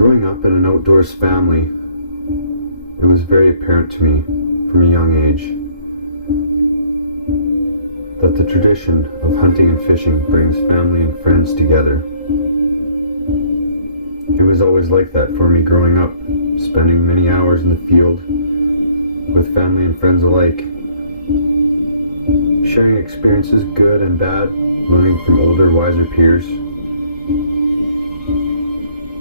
Growing up in an outdoors family, it was very apparent to me from a young age that the tradition of hunting and fishing brings family and friends together. It was always like that for me growing up, spending many hours in the field with family and friends alike, sharing experiences good and bad, learning from older, wiser peers.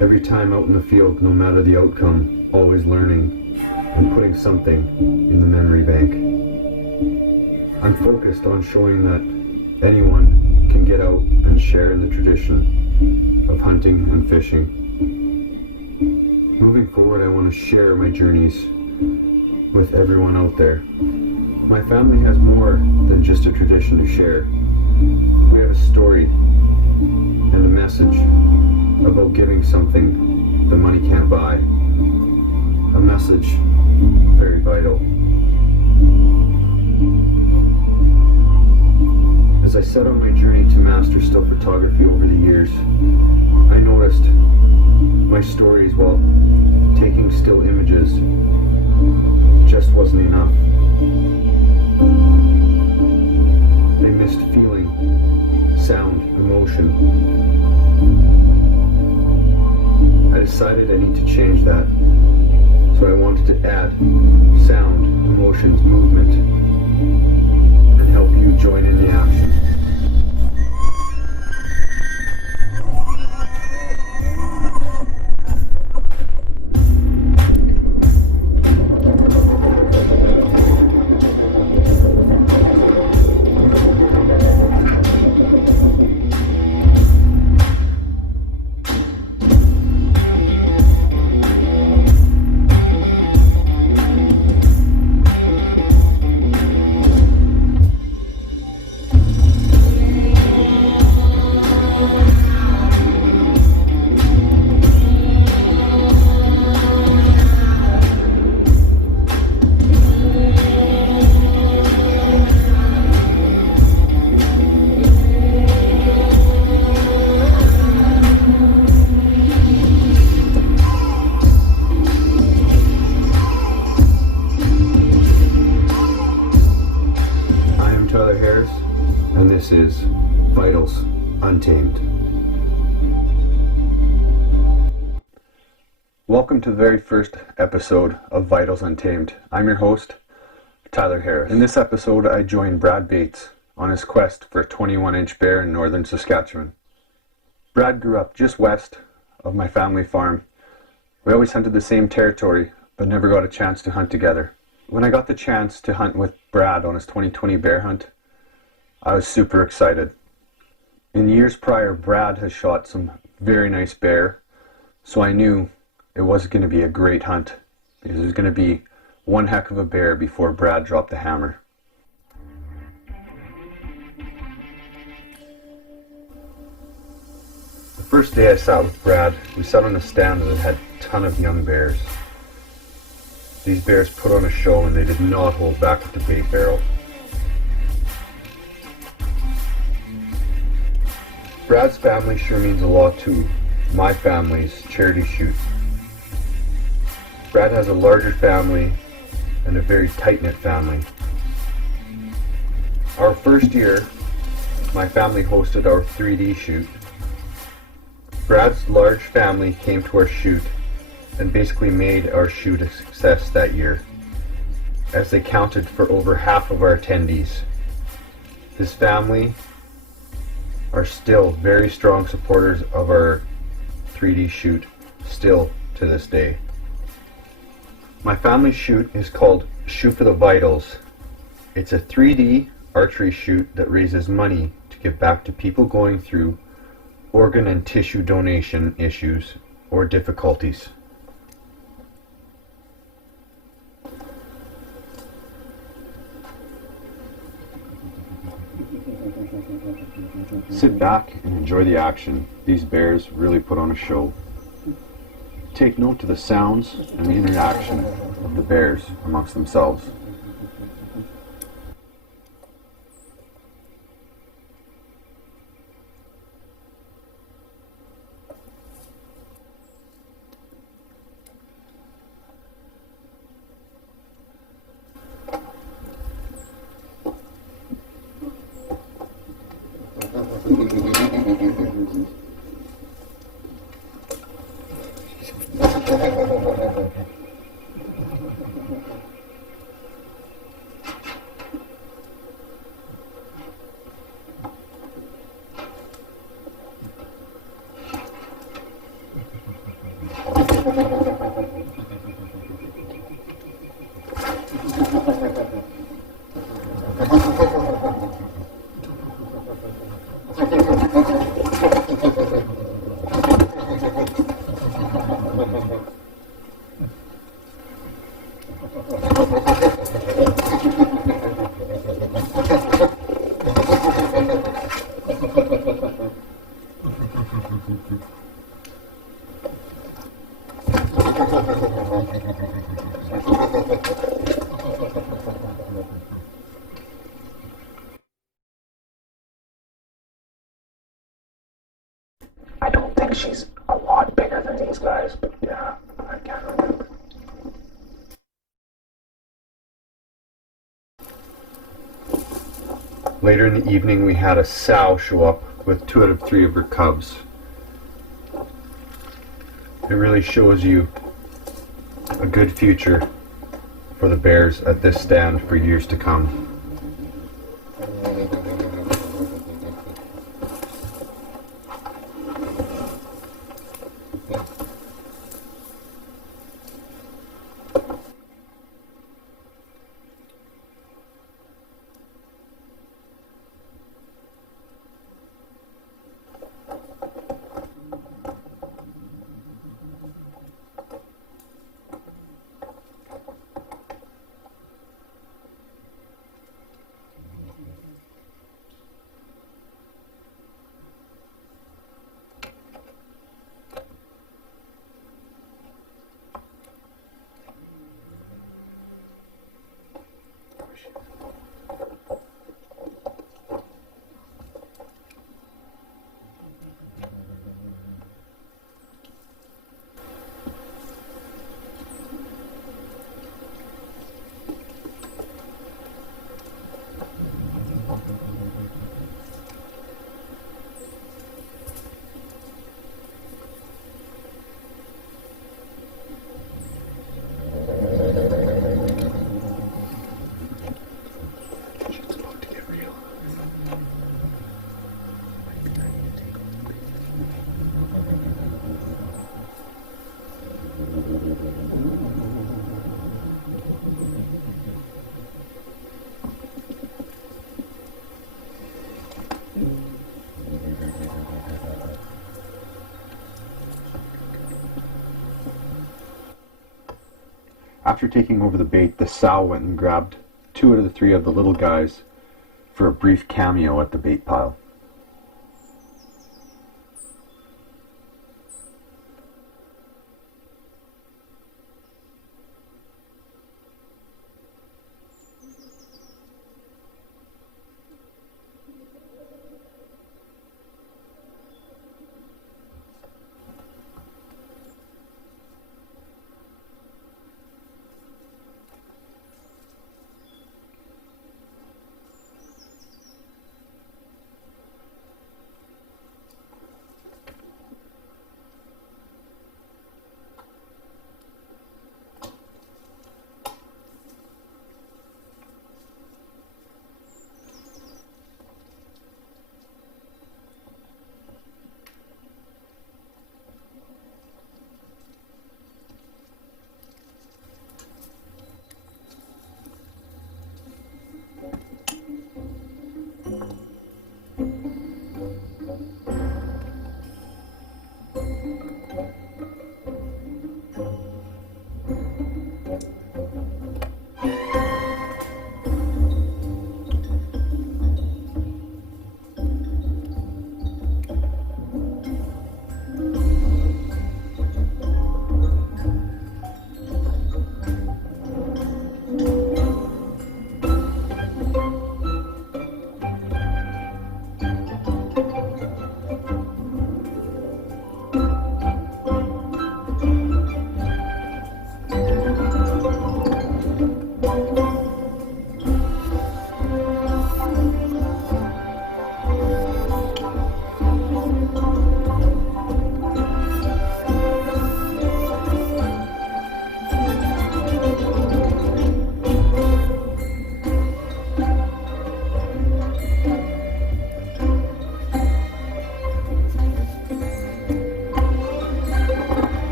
Every time out in the field, no matter the outcome, always learning and putting something in the memory bank. I'm focused on showing that anyone can get out and share in the tradition of hunting and fishing. Moving forward, I want to share my journeys with everyone out there. My family has more than just a tradition to share. We have a story and a message about giving something that money can't buy. A message very vital. As I set on my journey to master still photography over the years, I noticed my stories while taking still images just wasn't enough. They missed feeling, sound, emotion. I decided I need to change that, so I wanted to add sound, emotions, movement, and help you join in the action. And this is Vitals Untamed. Welcome to the very first episode of Vitals Untamed. I'm your host, Tyler Harris. In this episode, I joined Brad Bates on his quest for a 21-inch bear in northern Saskatchewan. Brad grew up just west of my family farm. We always hunted the same territory, but never got a chance to hunt together. When I got the chance to hunt with Brad on his 2020 bear hunt, I was super excited. In years prior, Brad has shot some very nice bear, so I knew it was going to be a great hunt, because it was going to be one heck of a bear before Brad dropped the hammer. The first day I sat with Brad, we sat on a stand that had a ton of young bears. These bears put on a show and they did not hold back with the bait barrel. Brad's family sure means a lot to my family's charity shoot. Brad has a larger family and a very tight-knit family. Our first year, my family hosted our 3D shoot. Brad's large family came to our shoot and basically made our shoot a success that year, as they counted for over half of our attendees. His family are still very strong supporters of our 3D shoot, still to this day. My family shoot is called Shoot for the Vitals. It's a 3D archery shoot that raises money to give back to people going through organ and tissue donation issues or difficulties. Sit back and enjoy the action. These bears really put on a show. Take note to the sounds and the interaction of the bears amongst themselves. I don't think she's a lot bigger than these guys, but yeah, I can't remember. Later in the evening, we had a sow show up with 2 out of 3 of her cubs. It really shows you a good future for the bears at this stand for years to come. After taking over the bait, the sow went and grabbed 2 out of the 3 of the little guys for a brief cameo at the bait pile.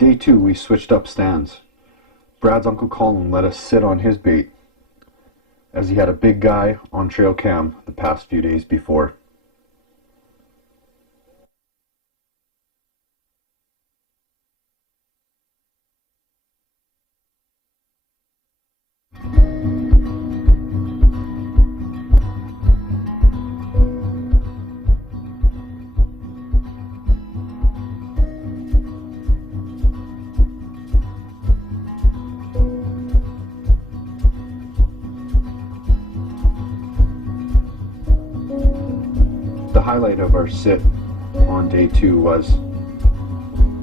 Day 2, we switched up stands. Brad's Uncle Colin let us sit on his bait, as he had a big guy on trail cam the past few days before. The highlight of our sit on day 2 was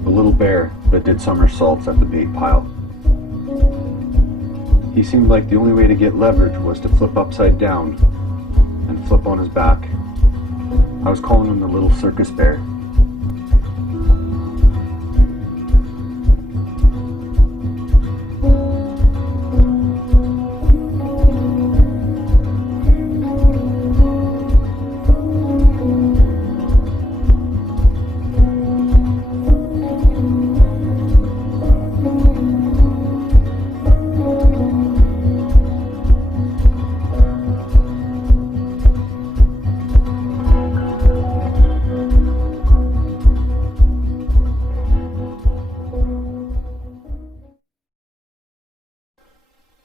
the little bear that did somersaults at the bait pile. He seemed like the only way to get leverage was to flip upside down and flip on his back. I was calling him the little circus bear.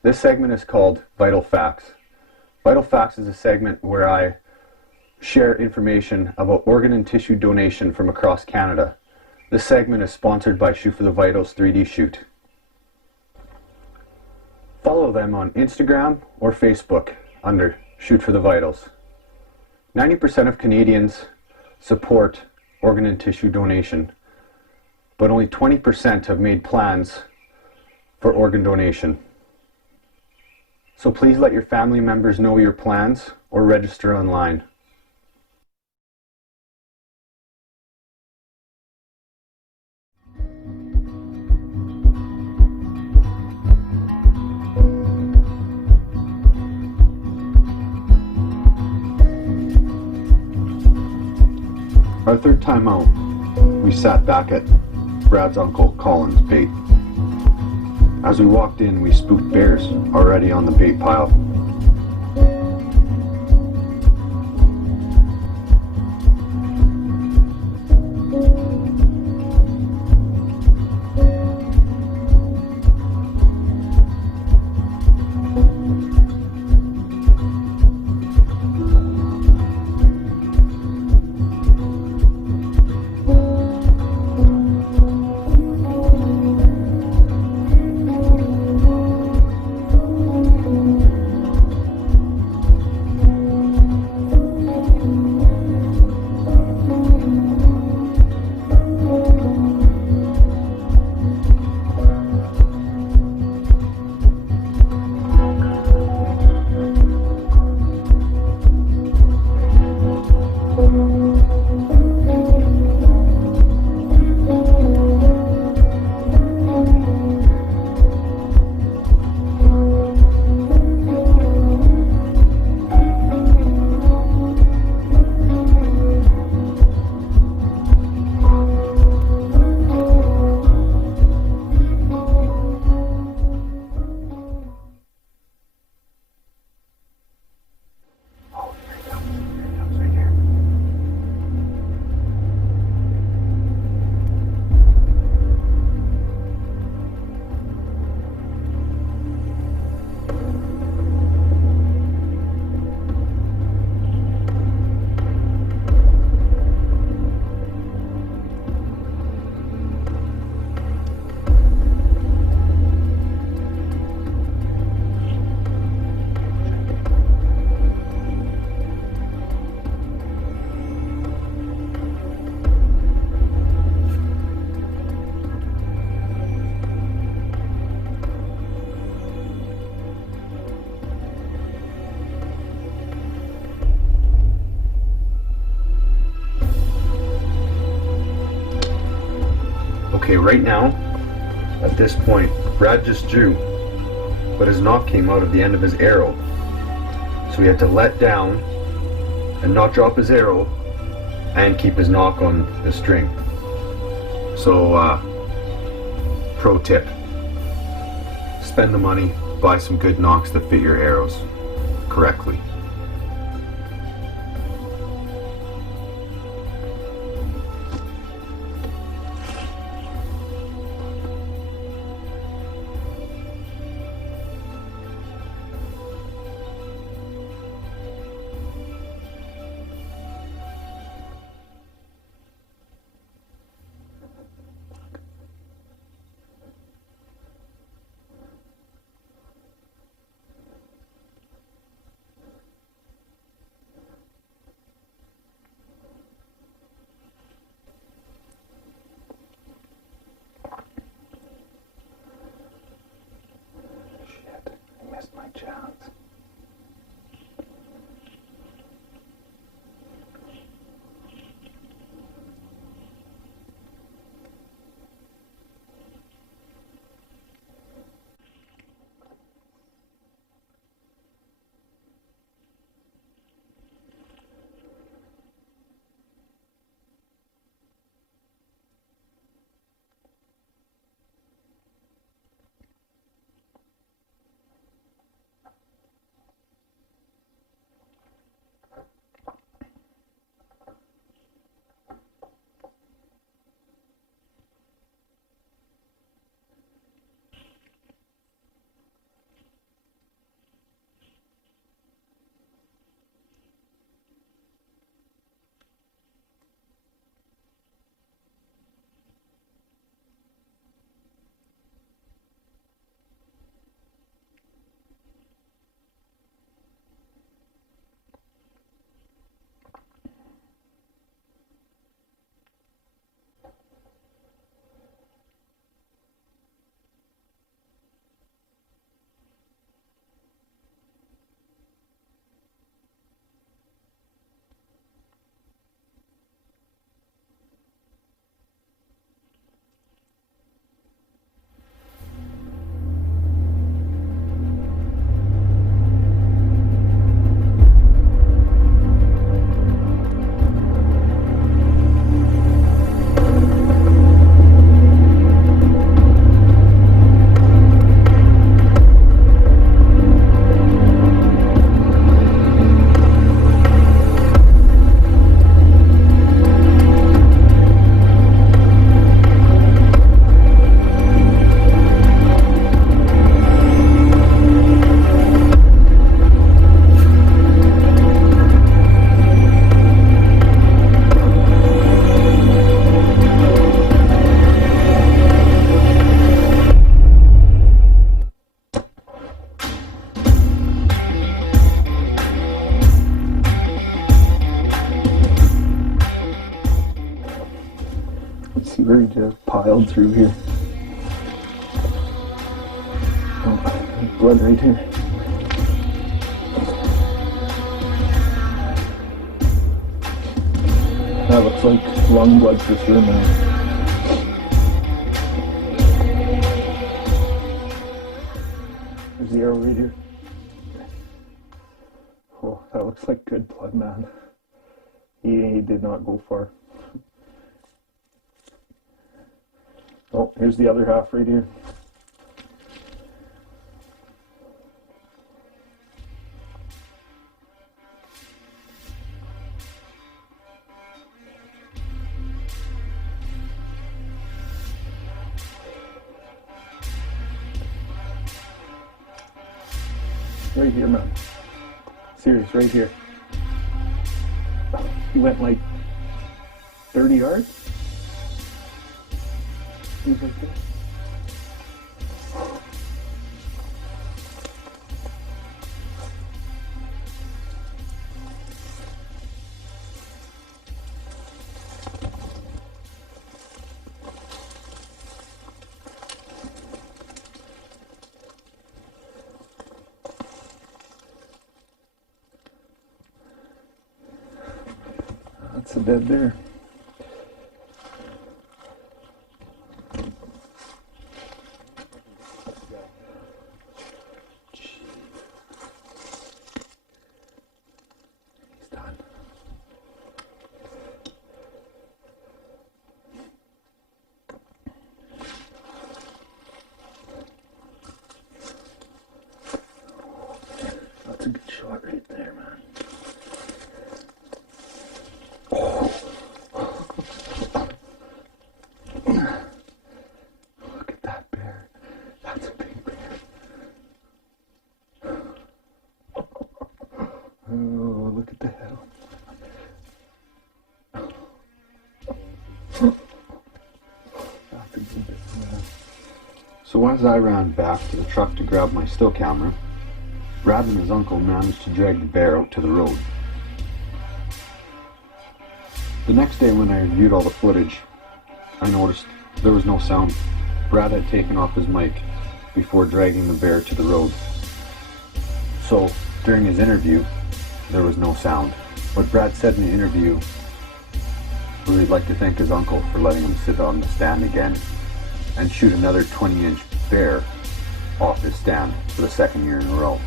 This segment is called Vital Facts. Vital Facts is a segment where I share information about organ and tissue donation from across Canada. This segment is sponsored by Shoot for the Vitals 3D Shoot. Follow them on Instagram or Facebook under Shoot for the Vitals. 90% of Canadians support organ and tissue donation, but only 20% have made plans for organ donation. So please let your family members know your plans or register online. Our third time out, we sat back at Brad's Uncle Colin's bait. As we walked in, we spooked bears already on the bait pile. Okay, right now, at this point, Brad just drew, but his knock came out of the end of his arrow. So he had to let down and not drop his arrow and keep his knock on the string. So Pro tip. Spend the money, buy some good nocks that fit your arrows correctly. Shit, I missed my chance. See where he just piled through here. Oh, blood right here. That looks like lung blood for sure, man. There's the arrow right here. Oh, that looks like good blood, man. He did not go far. Oh, here's the other half right here. Right here, man. Serious, right here. He went like 30 yards. Things like that. That's a dead there. He's done. That's a good shot right there, man. Oh. Look at that bear. That's a big bear. Oh, look at the head. That's a good bear. So as I ran back to the truck to grab my still camera, Brad and his uncle managed to drag the bear out to the road. The next day when I reviewed all the footage, I noticed there was no sound. Brad had taken off his mic before dragging the bear to the road. So during his interview, there was no sound. But Brad said in the interview, he'd like to thank his uncle for letting him sit on the stand again and shoot another 20-inch bear off his stand for the second year in a row.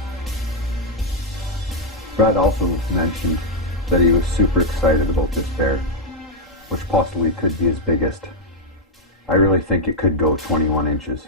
Brad also mentioned that he was super excited about this bear, which possibly could be his biggest. I really think it could go 21 inches.